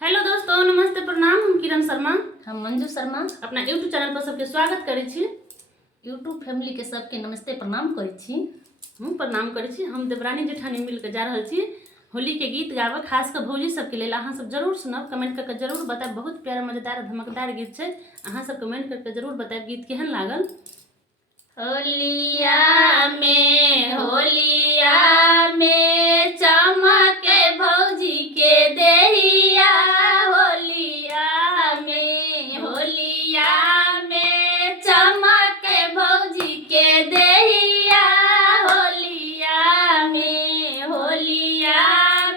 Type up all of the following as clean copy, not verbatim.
Hello दोस्तों, नमस्ते, प्रणाम। हम किरण शर्मा, हम मंजू शर्मा अपना यूट्यूब चैनल पर सबके स्वागत करै छी। यूट्यूब फैमिली के सबके नमस्ते प्रणाम करै छी। हम प्रणाम करै छी। हम देवरानी जेठानी मिल के जा रहल छी होली के गीत गाबऽ, खास कर भौजी सबके लेल। अहाँ सब जरूर सुनब, कमेंट करके जरूर बताएब। बहुत प्यारा, मजेदार, धमकदार गीत छै। अहाँ सब कमेंट करके जरूर बताएब गीत केहन लागल। होलिया में चमके भौजी के देहिया। होलिया में चमके भौजी के देहिया। होलिया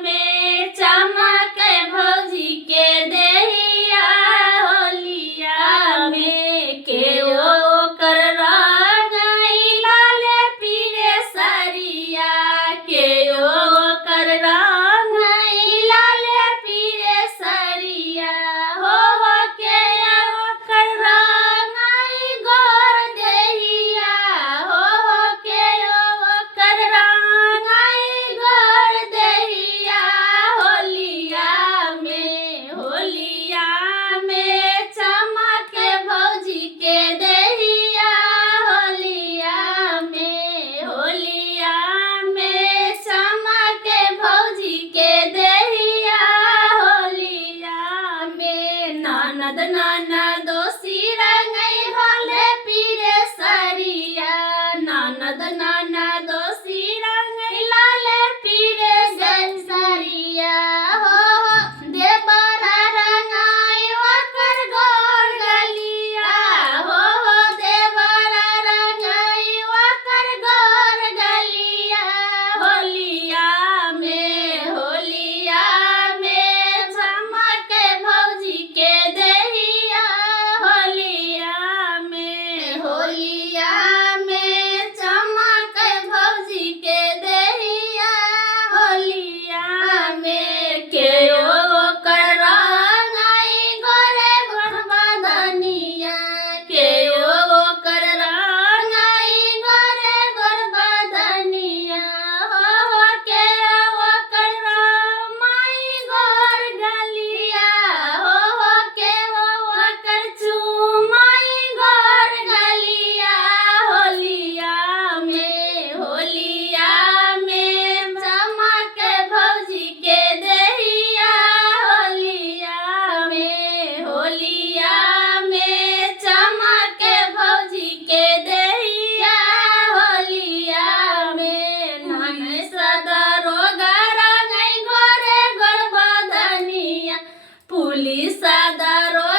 में चमके भौजी के देहिया। होलिया में के ओकर रंगई लाल पीरे सरिया। के ओकर रंगई लाल पीरे सरिया। हो के ओकर रंगई गोर देहिया। हो के ओकर रंगई गोर देहिया। होलिया में चमके भौजी के देहिया। होलिया में चमके भौजी के देहिया। होलिया में ननद दोषी रंगई होले पीरे सरिया। ननद दोषी रंगई लाल पीरे सरिया। हो देवरा रंगाई ओकर गोर गलिया। हो देवरा रंगाई ओकर गोर गलिया। होलिया में चमके भौजी के देहिया। होलिया में चमके भौजी के देहिया। होलिया में के ओकर रंगई गोरे गोरबदनिया। के ओकर रंगई गोरे गोरबदनिया। हो के ओकर रंगई गोर गलिया। हो के ओकर चुमई गोर गलिया। होलिया में चमके भौजी के देहिया। होलिया में चमके भौजी के देहिया। होलिया में नानी सदरो गरंगई गोरे गोरबदनिया। पुलिस सदरो